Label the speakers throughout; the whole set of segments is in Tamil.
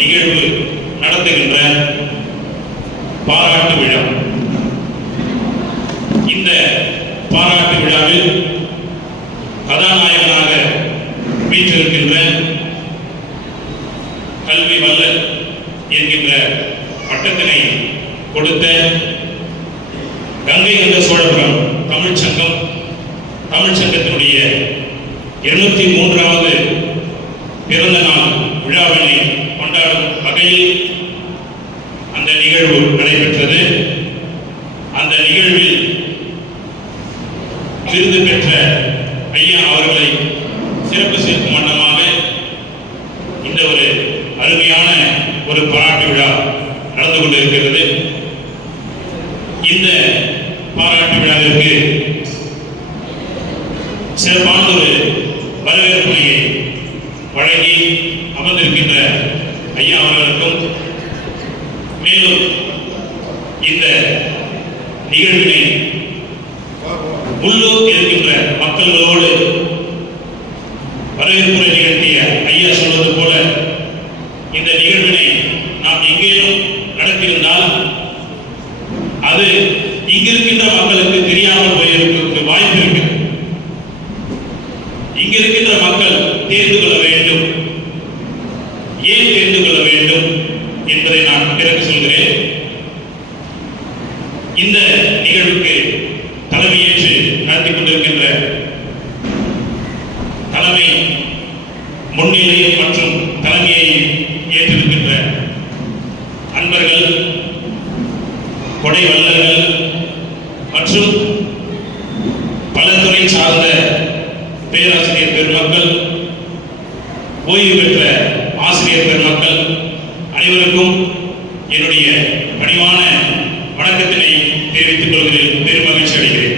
Speaker 1: நிகழ்வு நடத்துகின்ற பாராட்டு விழா. இந்த பாராட்டு விழாவில் கதாநாயகனாக வீற்றிருக்கின்ற கல்வி வல்லல் என்கின்ற பட்டத்தினை கொடுத்த கங்கை கந்த சோழபுரம் தமிழ் சங்கம் தமிழ் சங்கத்தினுடைய இருநூத்தி மூன்றாவது பிறந்த நாள் விழாவினை வகையில் அந்த நிகழ்வு நடைபெற்றது. அந்த நிகழ்வில் விருது பெற்ற ஐயா அவர்களை சிறப்பு சேர்க்கும் வண்ணமாக இந்த ஒரு அருமையான ஒரு பாராட்டு விழா நடந்து கொண்டிருக்கிறது. இந்த பாராட்டு விழாவிற்கு சிறப்பான ஒரு வரவேற்புரையை வழங்கி அமர்ந்திருக்கின்ற ஐயா அவர்களுக்கும் மேலும் இந்த நிகழ்வினை உள்ளூர் இருக்கின்ற மக்களோடு வரவேற்புரை நிகழ்த்திய ஐயா சொல்வது போல இந்த நிகழ்வினை நாம் எங்கேயும் நடத்தியிருந்தால் அது இங்கிருக்கின்ற மக்களுக்கு இந்த நிகழ்வுக்கு தலைமையேற்று நடத்தி கொண்டிருக்கின்ற தலைமை முன்னிலை மற்றும் தலைமையை ஏற்றிருக்கின்ற அன்பர்கள் கொடை வல்லர்கள் மற்றும் பல துறை சார்ந்த பேராசிரியர் பெருமக்கள் ஓய்வு பெற்ற ஆசிரியர் பெருமக்கள் அனைவருக்கும் என்னுடைய பணிவான வணக்கத்தினை தெரிவித்துக் கொள்கிறேன். பெருமகிழ்ச்சி அடைகிறேன்.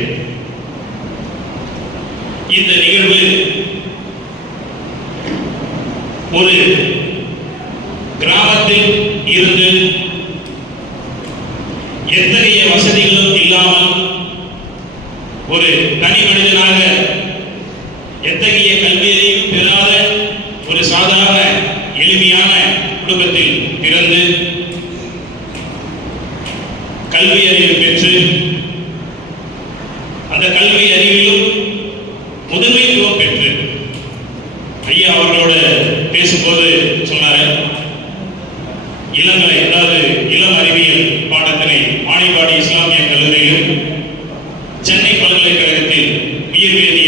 Speaker 1: இந்த நிகழ்வு ஒரு கிராமத்தில் இருந்து எத்தகைய வசதிகளும் இல்லாமல் ஒரு தனி மனிதனாக எத்தகைய கல்வியையும் பெறாத ஒரு சாதாரண எளிமையான குடும்பத்தில் பிறந்து கல்வி அறிவு பெற்று அந்த கல்வி அறிவிலும் முதன்மைத்துவம் பெற்று ஐயா அவர்களோட பேசும்போது சொன்னார இளங்கலை அதாவது இளம் அறிவியல் பாடத்தினை மாணிபாடி இஸ்லாமிய கல்லூரியிலும் சென்னை பல்கலைக்கழகத்தில் உயிர்வேதி